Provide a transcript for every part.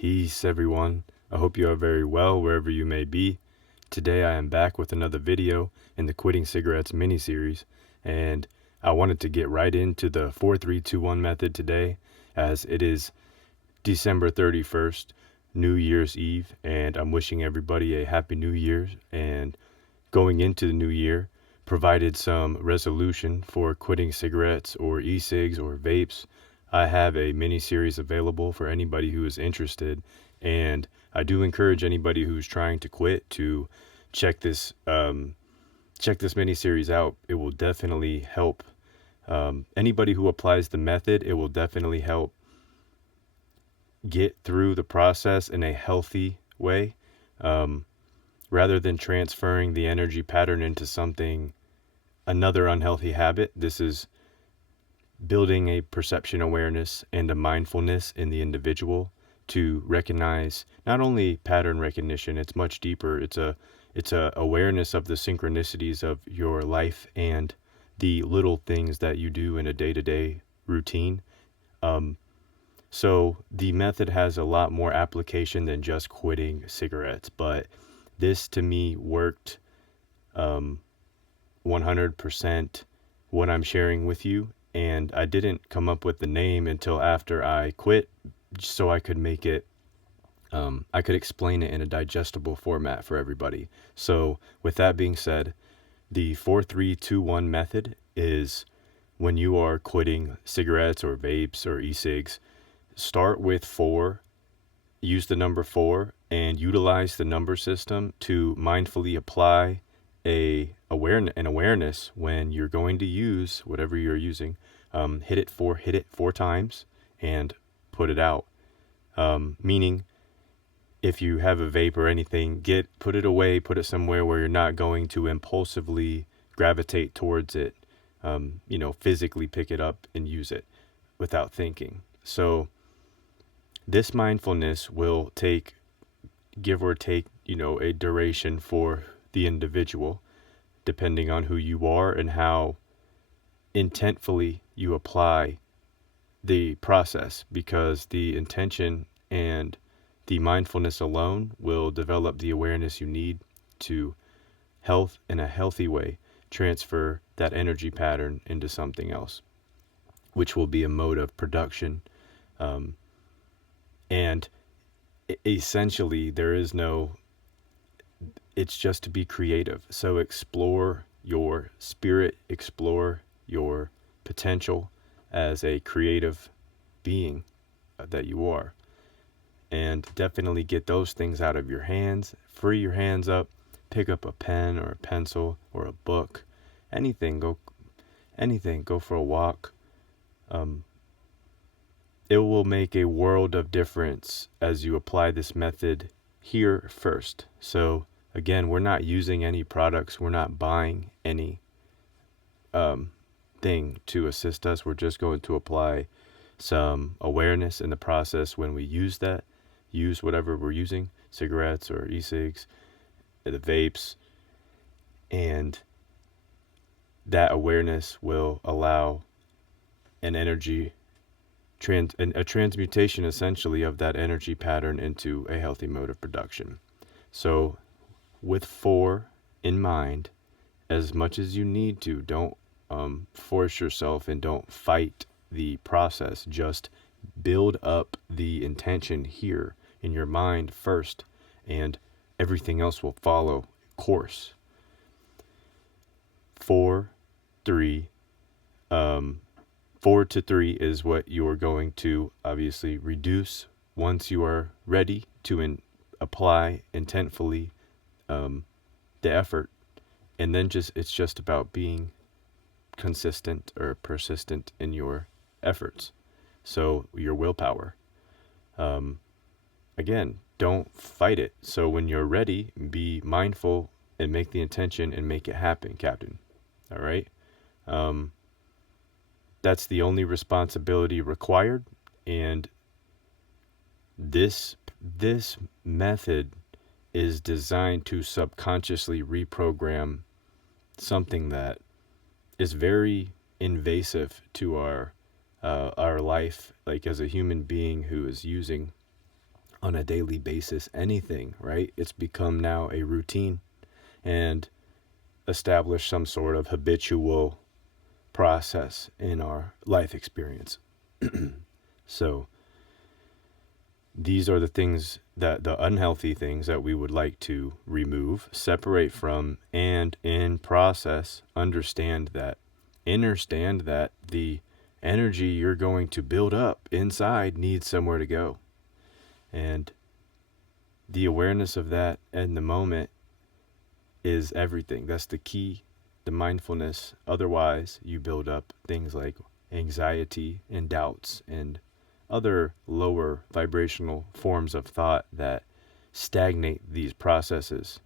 Peace, everyone. I hope you are very well wherever you may be. Today I am back with another video in the Quitting Cigarettes mini-series, and I wanted to get right into the 4-3-2-1 method today, as it is December 31st, New Year's Eve, and I'm wishing everybody a Happy New Year. And going into the new year, provided some resolution for quitting cigarettes or e-cigs or vapes, I have a mini-series available for anybody who is interested, and I do encourage anybody who's trying to quit to check this mini-series out. It will definitely help anybody who applies the method. It will definitely help get through the process in a healthy way, rather than transferring the energy pattern into another unhealthy habit. This is building a perception awareness and a mindfulness in the individual to recognize not only pattern recognition, it's much deeper. It's a awareness of the synchronicities of your life and the little things that you do in a day-to-day routine. So the method has a lot more application than just quitting cigarettes, but this to me worked 100% what I'm sharing with you. And I didn't come up with the name until after I quit, so I could make it, I could explain it in a digestible format for everybody. So with that being said, the 4-3-2-1 method is when you are quitting cigarettes or vapes or e-cigs, start with 4, use the number 4, and utilize the number system to mindfully apply an awareness when you're going to use whatever you're using. Hit it 4 times and put it out. Meaning, if you have a vape or anything, put it away, put it somewhere where you're not going to impulsively gravitate towards it. Physically pick it up and use it without thinking. So this mindfulness will take, give or take, a duration for the individual, depending on who you are and how intentfully you apply the process, because the intention and the mindfulness alone will develop the awareness you need to in a healthy way, transfer that energy pattern into something else, which will be a mode of production. And essentially it's just to be creative. So explore your spirit, explore your potential as a creative being that you are, and definitely get those things out of your hands. Free your hands up, pick up a pen or a pencil or a book, anything, go for a walk. It will make a world of difference as you apply this method here first. So again, we're not using any products. We're not buying any thing to assist us. We're just going to apply some awareness in the process when we use whatever we're using, cigarettes or e-cigs, the vapes, and that awareness will allow an energy a transmutation essentially of that energy pattern into a healthy mode of production. So with 4 in mind, as much as you need to, don't force yourself and don't fight the process. Just build up the intention here in your mind first, and everything else will follow course. 4 to 3 is what you're going to obviously reduce once you are ready to apply intentfully the effort. And then it's just about being consistent or persistent in your efforts. So your willpower. Again, don't fight it. So when you're ready, be mindful and make the intention and make it happen, Captain. All right? That's the only responsibility required. And this method is designed to subconsciously reprogram something that is very invasive to our life, like as a human being who is using on a daily basis, anything, right? It's become now a routine and establish some sort of habitual process in our life experience. So these are the things that the unhealthy things that we would like to remove, separate from, and in process, understand that the energy you're going to build up inside needs somewhere to go. And the awareness of that in the moment is everything. That's the key, the mindfulness. Otherwise, you build up things like anxiety and doubts and other lower vibrational forms of thought that stagnate these processes.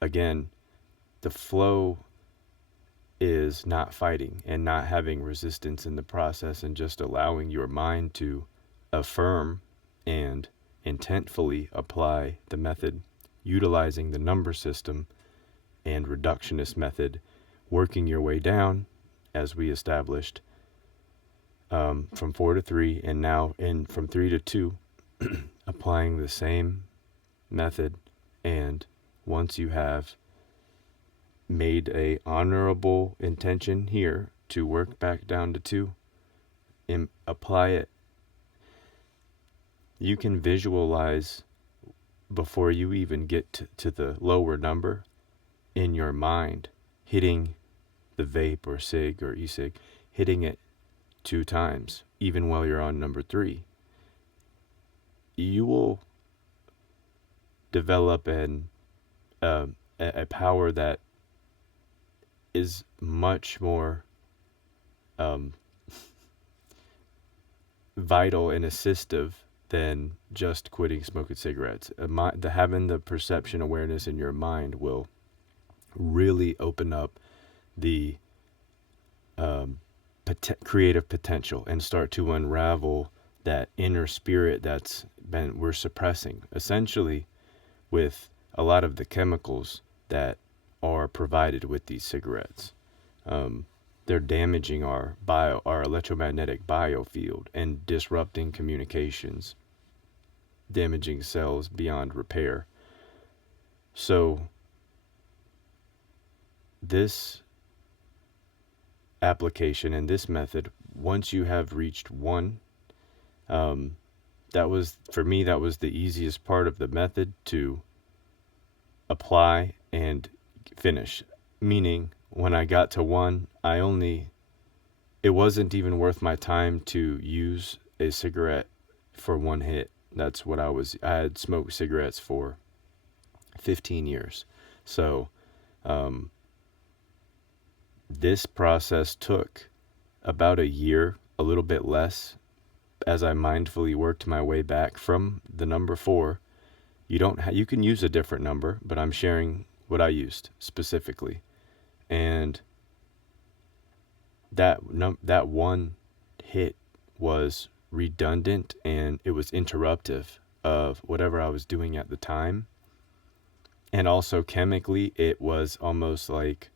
Again, the flow is not fighting and not having resistance in the process and just allowing your mind to affirm and intentfully apply the method, utilizing the number system and reductionist method, working your way down, as we established, from 4 to 3, and now from 3 to 2, applying the same method. And once you have made a honorable intention here to work back down to 2, and apply it, you can visualize before you even get to the lower number in your mind, hitting the vape or cig or e-cig, hitting it 2 times, even while you're on number 3. You will develop a power that is much more vital and assistive than just quitting smoking cigarettes. Having the perception awareness in your mind will really open up the creative potential and start to unravel that inner spirit we're suppressing, essentially, with a lot of the chemicals that are provided with these cigarettes. They're damaging our electromagnetic biofield and disrupting communications, damaging cells beyond repair. So this application and this method, once you have reached 1, that was the easiest part of the method to apply and finish. Meaning, when I got to 1, it wasn't even worth my time to use a cigarette for 1 hit. That's what I had smoked cigarettes for 15 years. So, this process took about a year, a little bit less, as I mindfully worked my way back from the number 4. You can use a different number, but I'm sharing what I used specifically. And that 1 hit was redundant, and it was interruptive of whatever I was doing at the time. And also chemically, it was almost like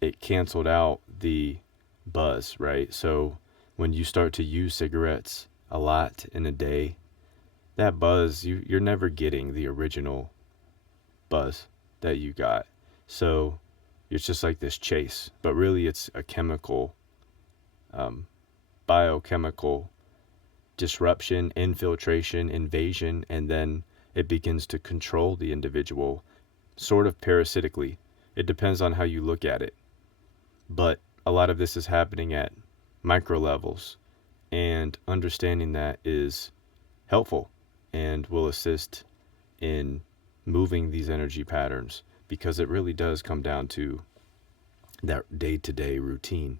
it canceled out the buzz, right? So when you start to use cigarettes a lot in a day, that buzz, you're never getting the original buzz that you got. So it's just like this chase, but really it's a chemical, biochemical disruption, infiltration, invasion, and then it begins to control the individual sort of parasitically. It depends on how you look at it. But a lot of this is happening at micro levels, and understanding that is helpful and will assist in moving these energy patterns, because it really does come down to that day-to-day routine.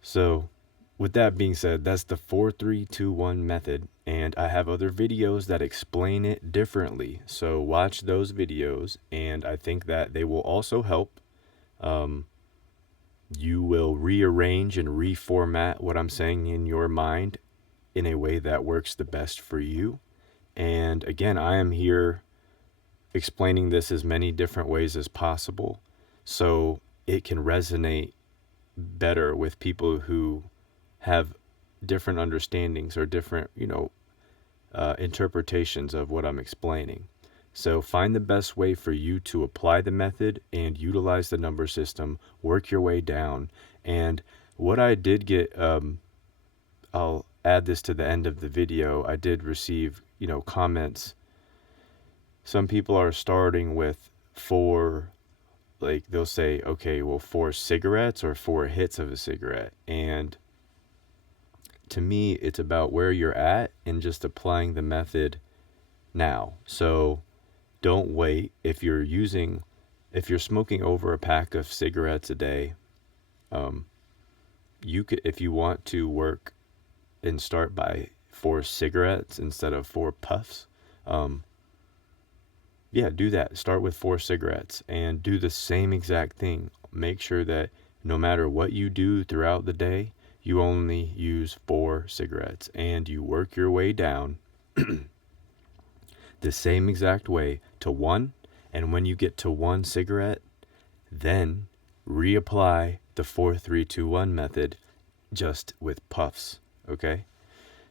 So with that being said, that's the 4-3-2-1 method, and I have other videos that explain it differently. So watch those videos, and I think that they will also help. You will rearrange and reformat what I'm saying in your mind in a way that works the best for you. And again, I am here explaining this as many different ways as possible so it can resonate better with people who have different understandings or different, interpretations of what I'm explaining. So find the best way for you to apply the method and utilize the number system, work your way down. And what I did get, I'll add this to the end of the video. I did receive, comments. Some people are starting with 4, like they'll say, okay, well, 4 cigarettes or 4 hits of a cigarette. And to me, it's about where you're at and just applying the method now. So don't wait. If you're smoking over a pack of cigarettes a day, you could, if you want to work and start by 4 cigarettes instead of 4 puffs, yeah, do that. Start with 4 cigarettes and do the same exact thing. Make sure that no matter what you do throughout the day, you only use 4 cigarettes, and you work your way down the same exact way to 1. And when you get to 1 cigarette, then reapply the 4-3-2-1 method just with puffs. Okay?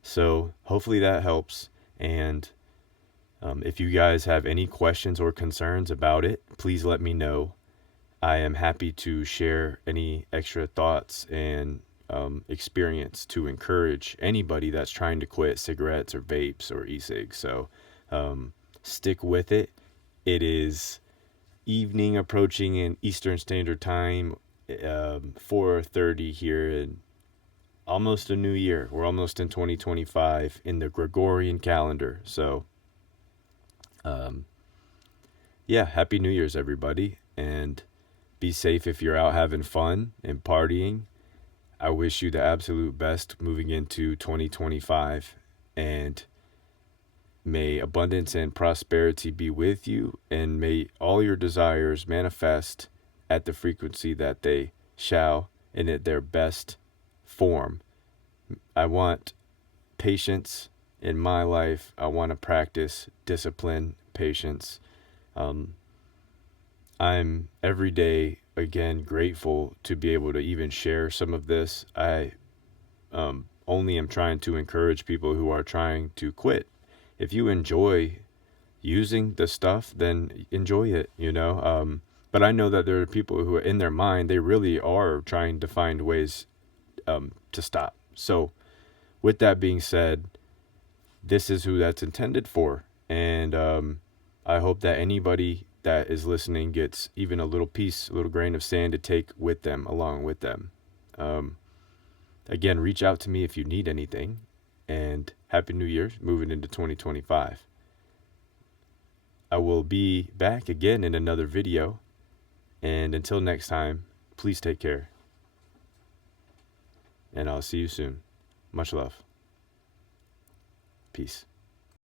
So hopefully that helps. And if you guys have any questions or concerns about it, please let me know. I am happy to share any extra thoughts and experience to encourage anybody that's trying to quit cigarettes or vapes or e-cigs. So stick with it. It is evening approaching in Eastern Standard Time, 4:30 here, and almost a new year. We're almost in 2025 in the Gregorian calendar. So yeah, Happy New Year's, everybody, and be safe if you're out having fun and partying. I wish you the absolute best moving into 2025, and may abundance and prosperity be with you, and may all your desires manifest at the frequency that they shall and at their best form. I want patience in my life. I want to practice discipline, patience. I'm every day, again, grateful to be able to even share some of this. I only am trying to encourage people who are trying to quit. If you enjoy using the stuff, then enjoy it, But I know that there are people who are in their mind, they really are trying to find ways to stop. So with that being said, this is who that's intended for. And I hope that anybody that is listening gets even a little piece, a little grain of sand to take with them, along with them. Again, reach out to me if you need anything. And Happy New Year, moving into 2025. I will be back again in another video. And until next time, please take care. And I'll see you soon. Much love. Peace.